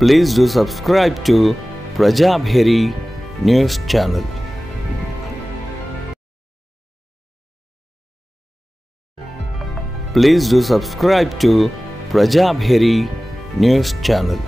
Please do subscribe to Prajabheri News Channel. Please do subscribe to Prajabheri News Channel.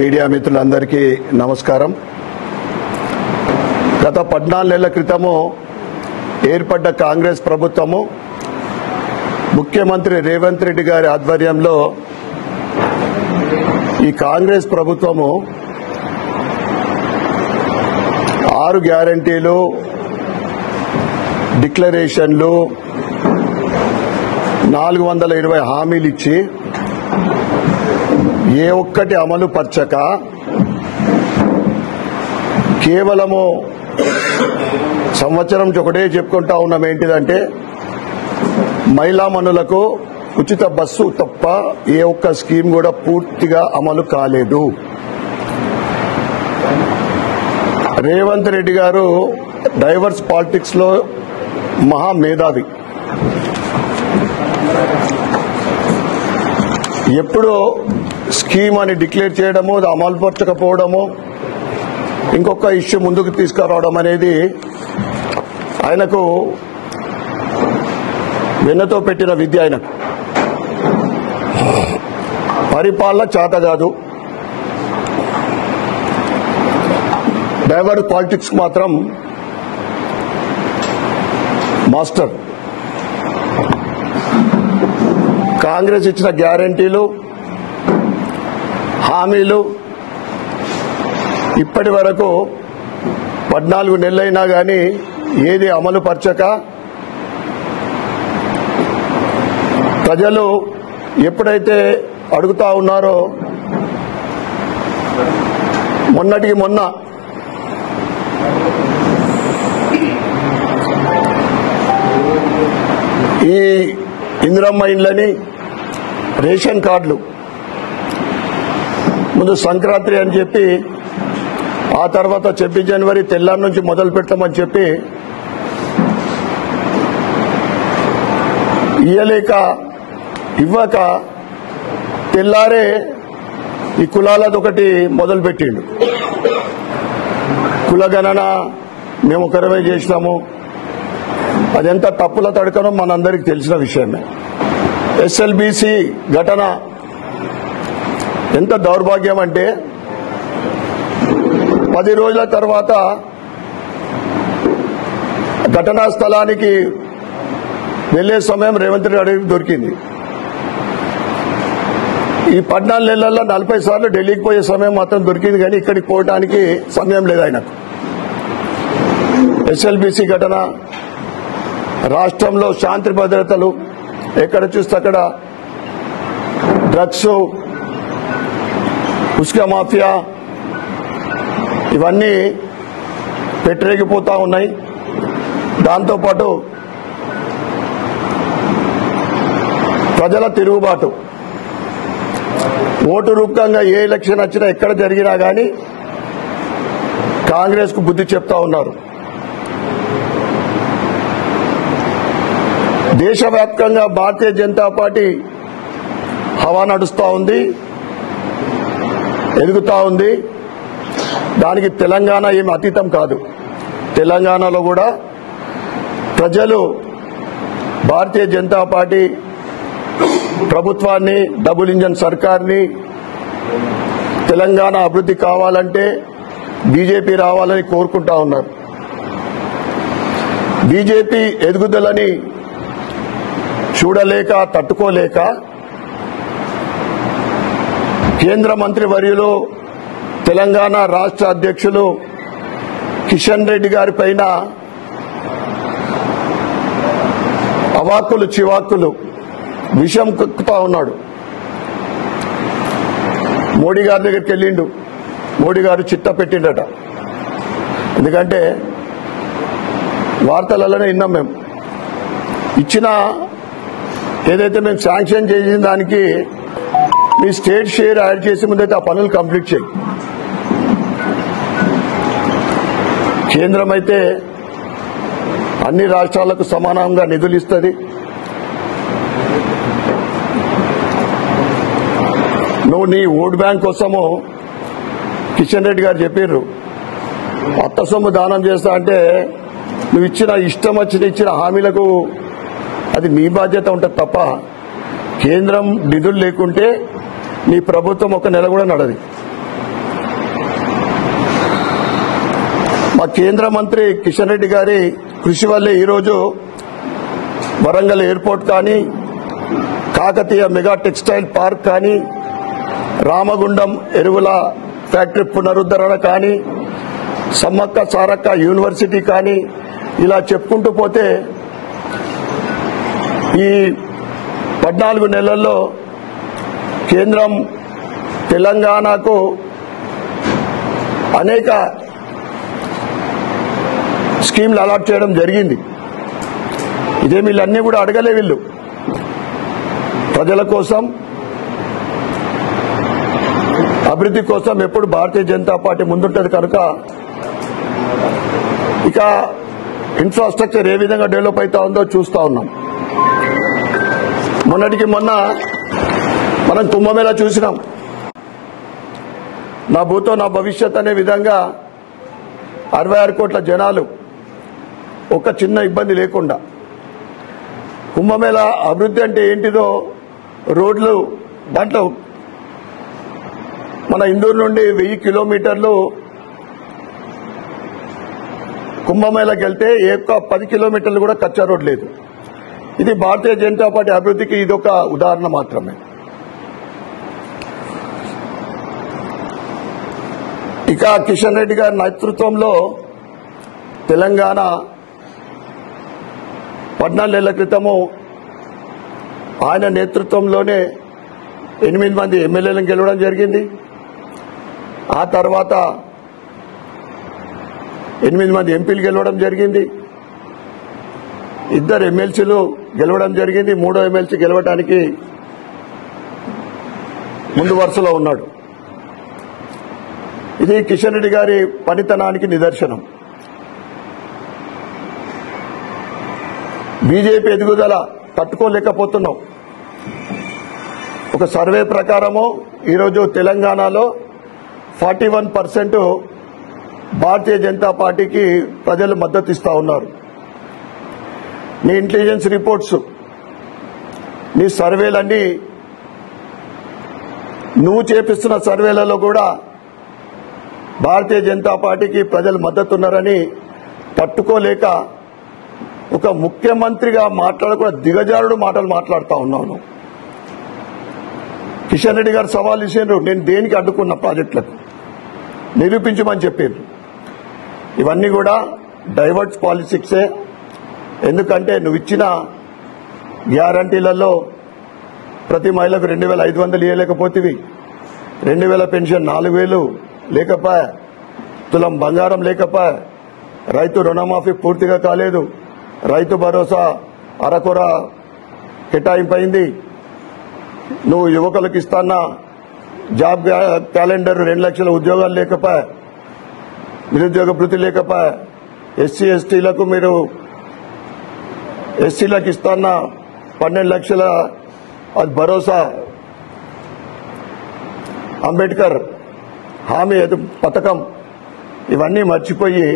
Media మిత్రులందరికీ నమస్కారం. గత 14 నెలల క్రితము ఏర్పడ్డ కాంగ్రెస్ ప్రభుత్వము ముఖ్యమంత్రి రేవంత్ రెడ్డి గారి ఆధ్వర్యంలో ఈ కాంగ్రెస్ ప్రభుత్వము 6 గ్యారంటీలు, డిక్లరేషన్లు, 420 హామీలు ఇచ్చి ఏ ఒక్కటి అమలు పరచక కేవలము సంవత్సరం ఒకటే చెప్పుకుంటా ఉన్నాం. ఏంటిదంటే మహిళా మనులకు ఉచిత బస్సు తప్ప ఏ ఒక్క స్కీమ్ కూడా పూర్తిగా అమలు కాలేదు. రేవంత్ రెడ్డి గారు డైవర్స్ పాలిటిక్స్ లో మహా మేధావి. ఎప్పుడో స్కీమ్ అని డిక్లేర్ చేయడము, అమలు పరచకపోవడము, ఇంకొక ఇష్యూ ముందుకు తీసుకురావడం అనేది ఆయనకు వెన్నతో పెట్టిన విద్య. ఆయనకు పరిపాలన చేత కాదు. డైవర్స్ పాలిటిక్స్ మాత్రం మాస్టర్. కాంగ్రెస్ ఇచ్చిన గ్యారంటీలు, హామీలు ఇప్పటి వరకు 14 నెలలైనా కానీ ఏది అమలు పరచక ప్రజలు ఎప్పుడైతే అడుగుతా ఉన్నారో మొన్నటికి మొన్న ఈ ఇందిరమ్మ ఇండ్లని, రేషన్ కార్డులు ముందు సంక్రాంతి అని చెప్పి, ఆ తర్వాత 26 జనవరి తెల్లారి నుంచి మొదలు పెట్టమని చెప్పి ఇవ్వక తెల్లారే ఈ కులాలదొకటి మొదలుపెట్టిండు. కులగణన మేము ఒకరమే చేసినాము, అదెంత తప్పుల తడకనో మనందరికీ తెలిసిన విషయమే. ఎస్ఎల్బీసీ ఘటన ఎంత దౌర్భాగ్యం అంటే 10 రోజుల తర్వాత ఘటనా స్థలానికి వెళ్లే సమయం రేవంత్ రెడ్డి గారికి దొరికింది. ఈ 14 నెలల్లో 40 సార్లు ఢిల్లీకి పోయే సమయం మాత్రం దొరికింది, కానీ ఇక్కడికి పోవడానికి సమయం లేదు ఆయనకు. ఎస్ఎల్బీసీ ఘటన రాష్ట్రంలో శాంతి భద్రతలు ఎక్కడ చూస్తే అక్కడ డ్రగ్స్, ఉస్కా మాఫియా ఇవన్నీ పెట్టరేగిపోతా ఉన్నాయి. దాంతోపాటు ప్రజల తిరుగుబాటు, ఓటు రూపకంగా ఏ ఎలక్షన్ వచ్చినా ఎక్కడ జరిగినా కానీ కాంగ్రెస్ కు బుద్ధి చెప్తా ఉన్నారు. దేశవ్యాప్తంగా భారతీయ జనతా పార్టీ హవా నడుస్తూ ఉంది, ఎదుగుతా ఉంది. దానికి తెలంగాణ ఏమి అతీతం కాదు. తెలంగాణలో కూడా ప్రజలు భారతీయ జనతా పార్టీ ప్రభుత్వాన్ని, డబుల్ ఇంజన్ సర్కార్ని, తెలంగాణ అభివృద్ధి కావాలంటే బీజేపీ రావాలని కోరుకుంటా ఉన్నారు. బీజేపీ ఎదుగుదలని చూడలేక, తట్టుకోలేక కేంద్ర మంత్రి వర్యులు, తెలంగాణ రాష్ట్ర అధ్యక్షులు కిషన్ రెడ్డి గారి పైన అవాక్కులు చివాక్కులు విషం కుక్కుతా ఉన్నాడు. మోడీ గారి దగ్గరికి వెళ్ళిండు, మోడీ గారు చిత్త పెట్టిండట. ఎందుకంటే వార్తలలోనే విన్నాం మేము, ఇచ్చిన ఏదైతే మేము శాంక్షన్ చేసిన దానికి మీ స్టేట్ షేర్ యాడ్ చేసే ముందైతే ఆ పనులు కంప్లీట్ చేయి. కేంద్రం అయితే అన్ని రాష్ట్రాలకు సమానంగా నిధులు ఇస్తుంది. నువ్వు నీ ఓట్ బ్యాంక్ కోసము కిషన్ రెడ్డి గారు చెప్పారు అత్త సొమ్ము దానం చేస్తా అంటే, నువ్వు ఇష్టం వచ్చిన ఇచ్చిన హామీలకు అది నీ బాధ్యత ఉంటుంది తప్ప కేంద్రం నిధులు లేకుంటే నీ ప్రభుత్వం ఒక నెల కూడా నడది. మా కేంద్ర మంత్రి కిషన్ రెడ్డి గారి కృషి వల్లే ఈరోజు వరంగల్ ఎయిర్పోర్ట్ కానీ, కాకతీయ మెగా టెక్స్టైల్ పార్క్ కానీ, రామగుండం ఎరువుల ఫ్యాక్టరీ పునరుద్ధరణ కానీ, సమ్మక్క సారక్క యూనివర్సిటీ కానీ, ఇలా చెప్పుకుంటూ పోతే ఈ 14 నెలల్లో కేంద్రం తెలంగాణకు అనేక స్కీమ్లు అలాట్ చేయడం జరిగింది. ఇదే వీళ్ళన్నీ కూడా అడగలే. వీళ్ళు ప్రజల కోసం, అభివృద్ధి కోసం ఎప్పుడు భారతీయ జనతా పార్టీ ముందుంటది కనుక ఇక ఇన్ఫ్రాస్ట్రక్చర్ ఏ విధంగా డెవలప్ అవుతా ఉందో చూస్తా ఉన్నాం. మొన్నటికి మొన్న మనం కుంభమేళా చూసినాం. నా భూతో నా భవిష్యత్ అనే విధంగా 66 కోట్ల జనాలు ఒక చిన్న ఇబ్బంది లేకుండా. కుంభమేళా అభివృద్ధి అంటే ఏంటిదో రోడ్లు, దాంట్లో మన ఇందూరు నుండి 1000 కిలోమీటర్లు కుంభమేళాకి వెళ్తే 10 కిలోమీటర్లు కూడా కచ్చా రోడ్ లేదు. ఇది భారతీయ జనతా పార్టీ అభివృద్ధికి ఇదొక ఉదాహరణ మాత్రమే. ఇక కిషన్ రెడ్డి గారి నేతృత్వంలో తెలంగాణ 14 నెలల క్రితము ఆయన నేతృత్వంలోనే 8 మంది ఎమ్మెల్యేలను గెలవడం జరిగింది. ఆ తర్వాత 8 మంది ఎంపీలు గెలవడం జరిగింది. 2 ఎమ్మెల్సీలు గెలవడం జరిగింది. 3వ ఎమ్మెల్సీ గెలవడానికి ముందు వరుసలో ఉన్నాడు. ఇది కిషన్ రెడ్డి గారి పనితనానికి నిదర్శనం. బీజేపీ ఎదుగుదల తట్టుకోలేకపోతున్నాం. ఒక సర్వే ప్రకారము ఈరోజు తెలంగాణలో 41% భారతీయ జనతా పార్టీకి ప్రజలు మద్దతు ఇస్తా ఉన్నారు. నీ ఇంటెలిజెన్స్ రిపోర్ట్స్, నీ సర్వేలన్నీ, నువ్వు చేపిస్తున్న సర్వేలలో కూడా భారతీయ జనతా పార్టీకి ప్రజలు మద్దతు ఉన్నారని తట్టుకోలేక ఒక ముఖ్యమంత్రిగా మాట్లాడకుండా దిగజారుడు మాటలు మాట్లాడుతూ ఉన్నాను. కిషన్ రెడ్డి గారు సవాల్ ఇచ్చారు, నేను దేనికి అడ్డుకున్న ప్రాజెక్టులకు నిరూపించమని చెప్పారు. ఇవన్నీ కూడా డైవర్ట్స్ పాలిటిక్సే. ఎందుకంటే నువ్వు ఇచ్చిన గ్యారంటీలలో ప్రతి మహిళకు 2,500 ఇవ్వలేకపోతేవి, 2,000 పెన్షన్ 4,000 లేకపోయా, తులం బంగారం లేకపోయా, రైతు రుణమాఫీ పూర్తిగా కాలేదు, రైతు భరోసా అరకొర కేటాయింపైంది, నువ్వు యువకులకు ఇస్తాన్న జాబ్ క్యాలెండర్ 2 లక్షల ఉద్యోగాలు లేకపోయా, నిరుద్యోగ భృతి లేకపోయా, ఎస్సీ ఎస్టీలకు మీరు ఎస్సీలకు ఇస్తాన్న 12 లక్షల అది భరోసా, అంబేద్కర్ హామీ పథకం, ఇవన్నీ మర్చిపోయి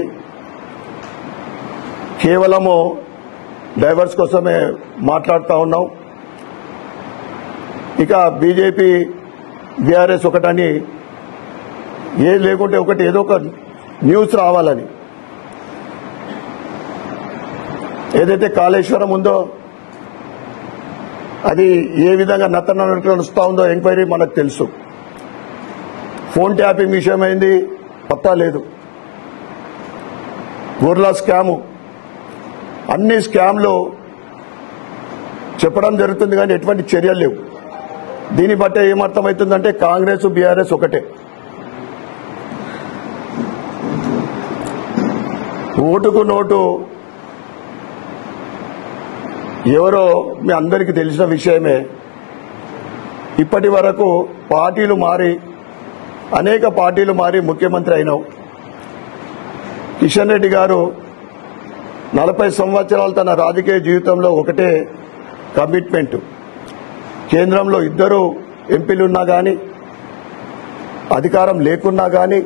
కేవలము డైవర్స్ కోసమే మాట్లాడుతూ ఉన్నాం. ఇక బీజేపీ బీఆర్ఎస్ ఒకటని, ఏది లేకుంటే ఒకటి ఏదో ఒక న్యూస్ రావాలని. ఏదైతే కాళేశ్వరం ఉందో అది ఏ విధంగా నడుస్తూ ఉందో ఎంక్వైరీ మనకు తెలుసు. ఫోన్ ట్యాపింగ్ విషయమైంది, పత్తా లేదు. గొర్లా స్కాము, అన్ని స్కామ్లు చెప్పడం జరుగుతుంది కానీ ఎటువంటి చర్యలు లేవు. దీన్ని బట్టే ఏమర్థమవుతుందంటే కాంగ్రెస్ బీఆర్ఎస్ ఒకటే. ఓటుకు నోటు ఎవరో మీ అందరికీ తెలిసిన విషయమే. ఇప్పటి వరకు పార్టీలు మారి, అనేక పార్టీలు మారి ముఖ్యమంత్రి అయినావు. కిషన్ రెడ్డి గారు 40 సంవత్సరాలు తన రాజకీయ జీవితంలో ఒకటే కమిట్మెంట్. కేంద్రంలో 2 ఎంపీలున్నా కానీ, అధికారం లేకున్నా కానీ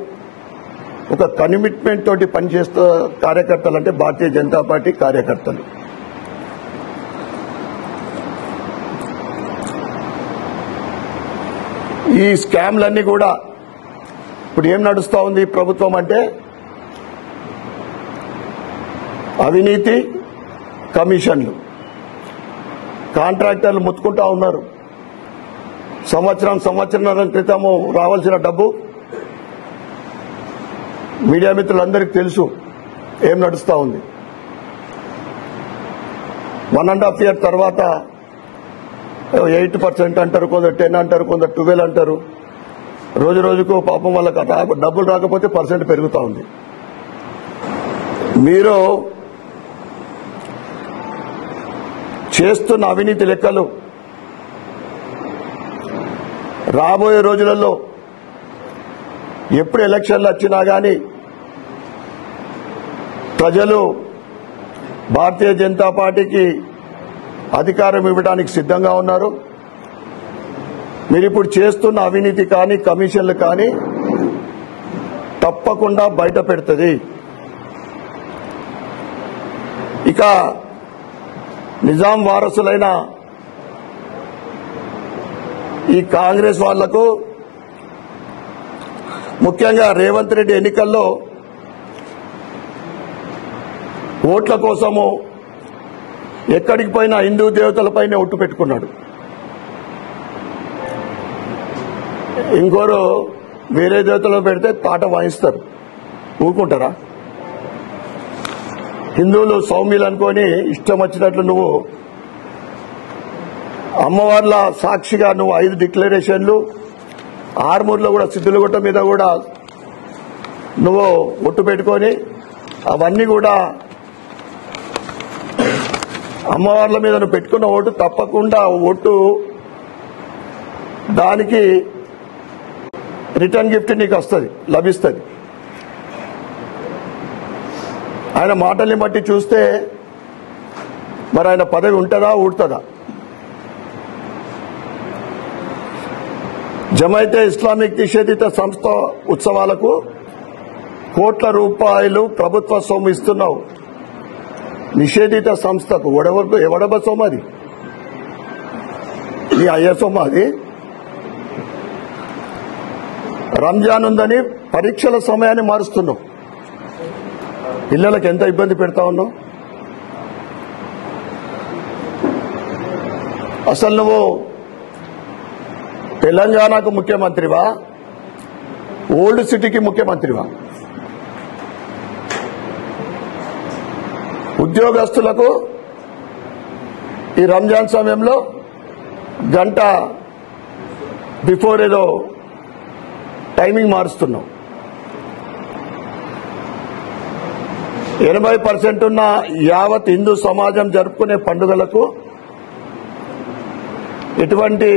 ఒక కమిట్మెంట్ తోటి పనిచేస్తూ కార్యకర్తలు అంటే భారతీయ జనతా పార్టీ కార్యకర్తలు. ఈ స్కామ్లన్నీ కూడా ఇప్పుడు ఏం నడుస్తూ ఉంది ప్రభుత్వం అంటే అవినీతి, కమిషన్లు, కాంట్రాక్టర్లు ముత్తుకుంటా ఉన్నారు. సంవత్సరం క్రితము రావాల్సిన డబ్బు మీడియా మిత్రులందరికీ తెలుసు ఏం నడుస్తూ ఉంది. 1.5 year తర్వాత 8% అంటారు, కొందరు 10 అంటారు, కొందరు 12 అంటారు. రోజు రోజుకు పాపం వాళ్ళకి డబ్బులు రాకపోతే % పెరుగుతూ ఉంది. మీరు చేస్తున్న అవినీతి లెక్కలు రాబోయే రోజులలో ఎప్పుడు ఎలక్షన్లు వచ్చినా కానీ ప్రజలు భారతీయ జనతా పార్టీకి అధికారం ఇవ్వడానికి సిద్ధంగా ఉన్నారు. మీరు ఇప్పుడు చేస్తున్న అవినీతి కానీ, కమిషన్లు కానీ తప్పకుండా బయట పెడుతుంది. ఇక నిజాం వారసులైన ఈ కాంగ్రెస్ వాళ్లకు, ముఖ్యంగా రేవంత్ రెడ్డి ఎన్నికల్లో ఓట్ల కోసము ఎక్కడికి పోయినా హిందూ దేవతలపైనే ఒట్టు పెట్టుకున్నాడు. ఇంకోరు వేరే దేవతలు పెడితే పాట వాయిస్తారు, ఊరుకుంటారా? హిందువులు సౌమ్యులు అనుకొని ఇష్టం వచ్చినట్లు నువ్వు అమ్మవార్ల సాక్షిగా నువ్వు 5 డిక్లరేషన్లు, ఆర్మూర్లో కూడా సిద్ధులగుట్ట మీద కూడా నువ్వు ఒట్టు పెట్టుకొని అవన్నీ కూడా అమ్మవార్ల మీద నువ్వు పెట్టుకున్న ఓటు తప్పకుండా ఓటు దానికి రిటర్న్ గిఫ్ట్ నీకు వస్తుంది, లభిస్తుంది. ఆయన మాటల్ని బట్టి చూస్తే మరి ఆయన పదవి ఉంటుందా, ఊడుతుందా? జమైతే ఇస్లామిక్ నిషేధిత సంస్థ ఉత్సవాలకు కోట్ల రూపాయలు ప్రభుత్వ సొమ్ము ఇస్తున్నావు నిషేధిత సంస్థకు. ఎవడబ సొమ్ము అది? నీ అయ్యే సొమ్ము అది. రంజాన్ ఉందని పరీక్షల సమయాన్ని మారుస్తున్నావు. పిల్లలకు ఎంత ఇబ్బంది పెడతా ఉన్నావు. అసలు నువ్వు తెలంగాణకు ముఖ్యమంత్రివా, ఓల్డ్ సిటీకి ముఖ్యమంత్రివా? ఉద్యోగస్తులకు ఈ రంజాన్ సమయంలో గంట బిఫోర్ ఏదో టైమింగ్ మారుస్తున్నావు. 80% ఉన్న యావత్ హిందూ సమాజం జరుపుకునే పండుగలకు ఎటువంటి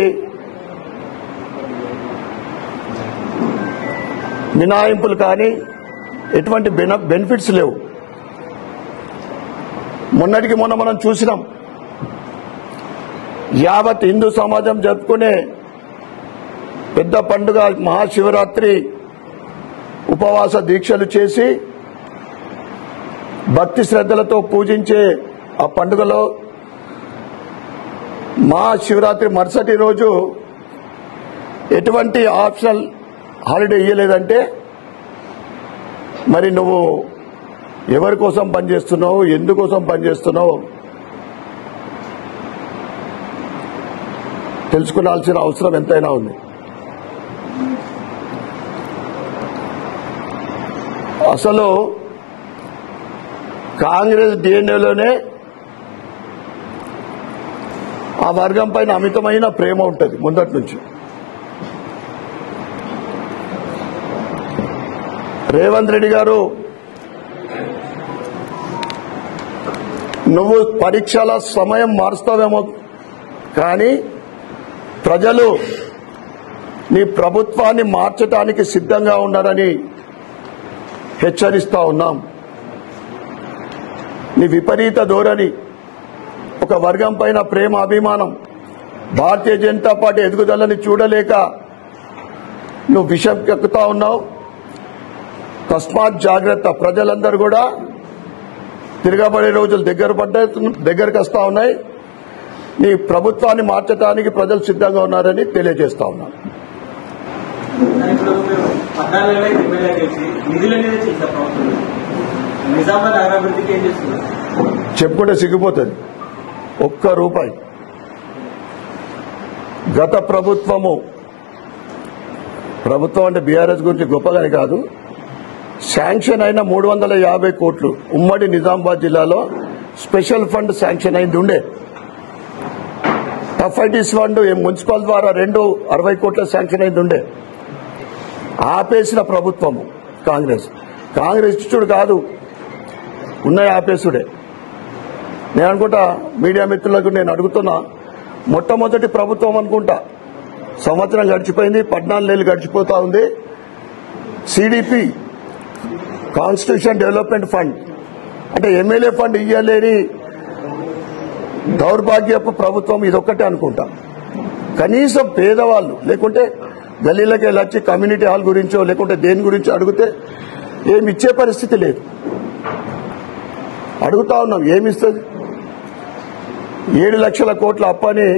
మినహాయింపులు కానీ ఎటువంటి బెనిఫిట్స్ లేవు. మొన్నటికి మొన్న మనం చూసినాం, యావత్ హిందూ సమాజం జరుపుకునే పెద్ద పండుగ మహాశివరాత్రి ఉపవాస దీక్షలు చేసి భక్తి శ్రద్ధలతో పూజించే ఆ పండుగలో మహాశివరాత్రి మరుసటి రోజు ఎటువంటి ఆప్షనల్ హాలిడే ఇవ్వలేదంటే మరి నువ్వు ఎవరి కోసం పనిచేస్తున్నావు, ఎందుకోసం పనిచేస్తున్నావు తెలుసుకోవాల్సిన అవసరం ఎంతైనా ఉంది. అసలు కాంగ్రెస్ డిఎన్ఏలోనే ఆ వర్గం పైన అమితమైన ప్రేమ ఉంటుంది ముందటి నుంచి. రేవంత్ రెడ్డి గారు, నువ్వు పరీక్షల సమయం మారుస్తావేమో కానీ ప్రజలు నీ ప్రభుత్వాన్ని మార్చడానికి సిద్ధంగా ఉన్నారని హెచ్చరిస్తా ఉన్నాం. నీ విపరీత ధోరణి, ఒక వర్గం పైన ప్రేమ అభిమానం, భారతీయ జనతా పార్టీ ఎదుగుదలని చూడలేక నువ్వు విషం కెక్కుతా ఉన్నావు. తస్మాత్ జాగ్రత్త. ప్రజలందరూ కూడా తిరగబడే రోజులు దగ్గరకు వస్తా ఉన్నాయి. నీ ప్రభుత్వాన్ని మార్చడానికి ప్రజలు సిద్ధంగా ఉన్నారని తెలియజేస్తా ఉన్నాను. చెప్పుకుంటే సిగ్గిపోతుంది. ఒక్క రూపాయి గత ప్రభుత్వం అంటే బీఆర్ఎస్ గురించి గొప్పగానే కాదు, శాంక్షన్ అయిన 350 కోట్లు ఉమ్మడి నిజామాబాద్ జిల్లాలో స్పెషల్ ఫండ్ శాంక్షన్ అయింది ఉండే. టఫైటిస్ ఫండ్ మున్సిపల్ ద్వారా 60 కోట్ల శాంక్షన్ అయింది ఉండే. ఆపేసిన ప్రభుత్వము కాంగ్రెస్ ఇచ్చుడు కాదు, ఉన్నాయి ఆపేసుడే. నేను అనుకుంటా, మీడియా మిత్రులకు నేను అడుగుతున్నా, మొట్టమొదటి ప్రభుత్వం అనుకుంటా, సంవత్సరం గడిచిపోయింది, 14 నెలలు గడిచిపోతా ఉంది. సిడిపి కాన్స్టిట్యూషన్ డెవలప్మెంట్ ఫండ్ అంటే ఎమ్మెల్యే ఫండ్ ఇయ్యలేని దౌర్భాగ్యపు ప్రభుత్వం ఇదొక్కటే అనుకుంటా. కనీసం పేదవాళ్ళు లేకుంటే గల్లీలకి వెళ్ళొచ్చి కమ్యూనిటీ హాల్ గురించో లేకుంటే దేని గురించో అడిగితే ఏమి ఇచ్చే పరిస్థితి లేదు. అడుగుతా ఉన్నాం, ఏమిస్తుంది? 7 లక్షల కోట్ల అప్పని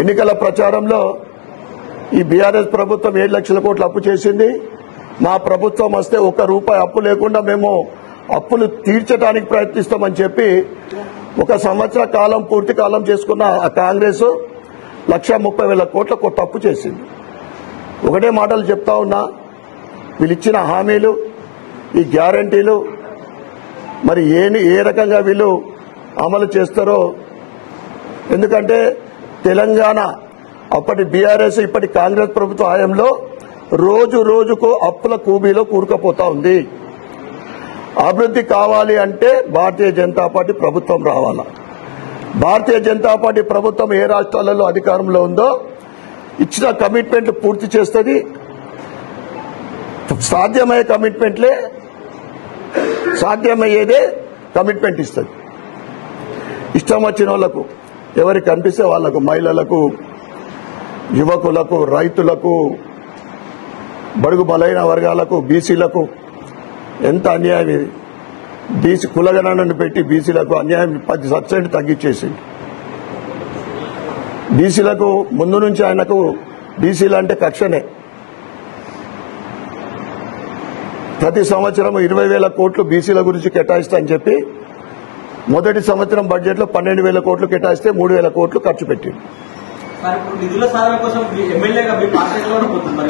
ఎన్నికల ప్రచారంలో ఈ బీఆర్ఎస్ ప్రభుత్వం 7 లక్షల కోట్ల అప్పు చేసింది. మా ప్రభుత్వం వస్తే 1 రూపాయి అప్పు లేకుండా మేము అప్పులు తీర్చడానికి ప్రయత్నిస్తామని చెప్పి 1 సంవత్సర కాలం పూర్తి కాలం చేసుకున్న ఆ కాంగ్రెస్ 1,30,000 కోట్ల కొత్త అప్పు చేసింది. ఒకటే మాటలు చెప్తా ఉన్నా, వీళ్ళు ఇచ్చిన హామీలు, ఈ గ్యారంటీలు మరి ఏ రకంగా వీళ్ళు అమలు చేస్తారో. ఎందుకంటే తెలంగాణ అప్పటి బీఆర్ఎస్ ఇప్పటి కాంగ్రెస్ ప్రభుత్వ హయాంలో రోజు రోజుకు అప్పుల కూబీలో కూరుకుపోతా ఉంది. అభివృద్ధి కావాలి అంటే భారతీయ జనతా పార్టీ ప్రభుత్వం రావాలా. భారతీయ జనతా పార్టీ ప్రభుత్వం ఏ రాష్ట్రాలలో అధికారంలో ఉందో ఇచ్చిన కమిట్మెంట్లు పూర్తి చేస్తుంది. సాధ్యమయ్యే కమిట్మెంట్లే, సాధ్యమయ్యేదే కమిట్మెంట్ ఇస్తుంది. ఇష్టం వచ్చిన వాళ్లకు, ఎవరికి కనిపిస్తే వాళ్లకు, మహిళలకు, యువకులకు, రైతులకు, బడుగు బలైన వర్గాలకు బీసీలకు ఎంత అన్యాయం ఇది. బీసీ కులగణనను పెట్టి బీసీలకు అన్యాయం 10% తగ్గించేసింది. బీసీలకు ముందు నుంచి ఆయనకు బీసీలు అంటే కక్షనే. ప్రతి సంవత్సరం 20,000 కోట్లు బీసీల గురించి కేటాయిస్తా అని చెప్పి మొదటి సంవత్సరం బడ్జెట్ లో 12,000 కోట్లు కేటాయిస్తే 3,000 కోట్లు ఖర్చు పెట్టింది.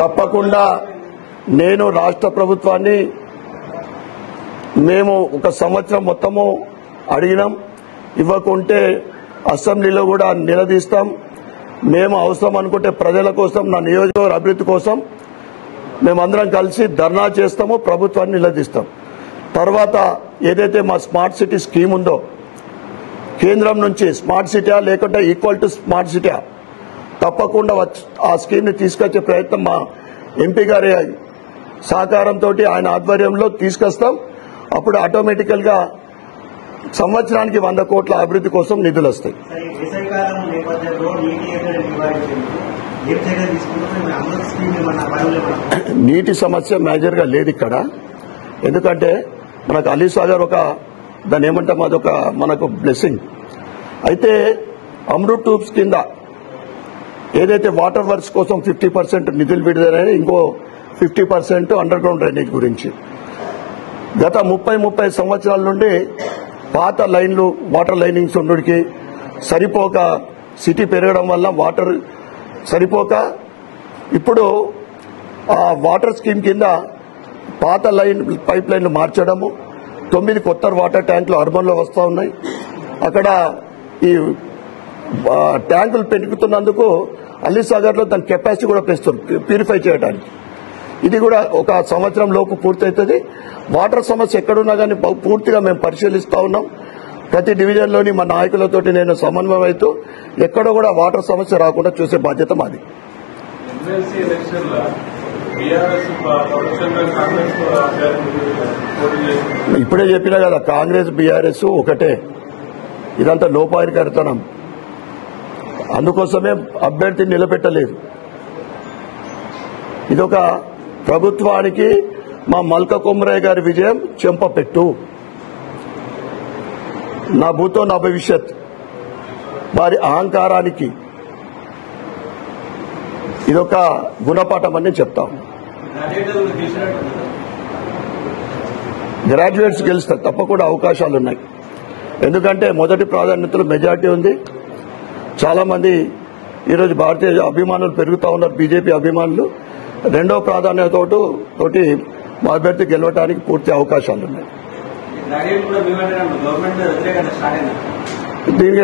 తప్పకుండా నేను రాష్ట్ర ప్రభుత్వాన్ని మేము ఒక సంవత్సరం మొత్తము అడిగినాం, ఇవ్వకుంటే అసెంబ్లీలో కూడా నిలదీస్తాం. మేము అవసరం అనుకుంటే ప్రజల కోసం, నా నియోజకవర్గ అభివృద్ధి కోసం మేమందరం కలిసి ధర్నా చేస్తాము, ప్రభుత్వాన్ని నిలదీస్తాం. తర్వాత ఏదైతే మా స్మార్ట్ సిటీ స్కీమ్ ఉందో, కేంద్రం నుంచి స్మార్ట్ సిటీయా లేకుంటే ఈక్వల్ టు స్మార్ట్ సిటీయా, తప్పకుండా ఆ స్కీమ్ ని తీసుకొచ్చే ప్రయత్నం మా ఎంపీ గారి సహకారంతో ఆయన ఆధ్వర్యంలో తీసుకొస్తాం. అప్పుడు ఆటోమేటికల్ గా సంవత్సరానికి 100 కోట్ల అభివృద్ధి కోసం నిధులు వస్తాయి. నీటి సమస్య మేజర్ గా లేదు ఇక్కడ. ఎందుకంటే మనకు అలీసాగర్ దాన్ని ఏమంటాం, అదొక మనకు బ్లెస్సింగ్. అయితే అమృత్ ట్యూబ్స్ కింద ఏదైతే వాటర్ వర్క్స్ కోసం 50% నిధులు విడుదలైన, ఇంకో 50% అండర్ గ్రౌండ్ డ్రైనేజ్ గురించి గత 30 సంవత్సరాల నుండి పాత లైన్లు, వాటర్ లైనింగ్స్ ఉండడికి సరిపోక, సిటీ పెరగడం వల్ల వాటర్ సరిపోక, ఇప్పుడు ఆ వాటర్ స్కీమ్ కింద పాత పైప్ లైన్లు మార్చడము, 9 కొత్త వాటర్ ట్యాంకులు అర్బన్ లో వస్తూ ఉన్నాయి. అక్కడ ఈ ట్యాంకులు పెరుగుతున్నందుకు అలీసాగర్ లో దాని కెపాసిటీ కూడా పెంచుతుంది ప్యూరిఫై చేయడానికి. ఇది కూడా ఒక సంవత్సరం లోపు పూర్తవుతుంది. వాటర్ సమస్య ఎక్కడున్నా కానీ పూర్తిగా మేము పరిశీలిస్తా ఉన్నాం. ప్రతి డివిజన్లోని మా నాయకులతోటి నేను సమన్వయం అవుతూ ఎక్కడో కూడా వాటర్ సమస్య రాకుండా చూసే బాధ్యత మాది. ఇప్పుడే చెప్పినా కదా, కాంగ్రెస్ బీఆర్ఎస్ ఒకటే. ఇదంతా లోపాయికరితనం. అందుకోసమే అభ్యర్థిని నిలబెట్టలేదు. ఇదొక ప్రభుత్వానికి మా మల్క కొమరయ్య గారి విజయం చెంపపెట్టు. నా భూతో నా భవిష్యత్, వారి అహంకారానికి ఇదొక గుణపాఠం అని చెప్తాం. గ్రాడ్యుయేట్స్ గెలుస్తారు, తప్పకుండా అవకాశాలు ఉన్నాయి. ఎందుకంటే మొదటి ప్రాధాన్యతలో మెజార్టీ ఉంది. చాలా మంది ఈరోజు భారతీయ అభిమానులు పెరుగుతూ ఉన్నారు, బీజేపీ అభిమానులు. రెండో ప్రాధాన్యత తోటి మా అభ్యర్థి గెలవడానికి పూర్తి అవకాశాలు ఉన్నాయి. దీనికి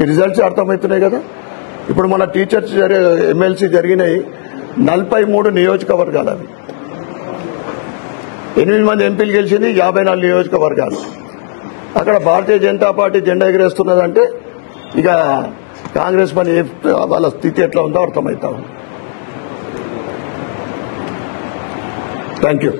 ఈ రిజల్ట్స్ అర్థమవుతున్నాయి కదా. ఇప్పుడు మన టీచర్స్ ఎమ్మెల్సీ జరిగినాయి 43 నియోజకవర్గాలు. అవి 8 మంది ఎంపీలు గెలిచింది 54 నియోజకవర్గాలు. అక్కడ భారతీయ జనతా పార్టీ జెండా ఎగిరేస్తున్నదంటే ఇక కాంగ్రెస్ పని వాళ్ళ స్థితి ఎట్లా ఉందో అర్థమవుతా ఉంది. Thank you.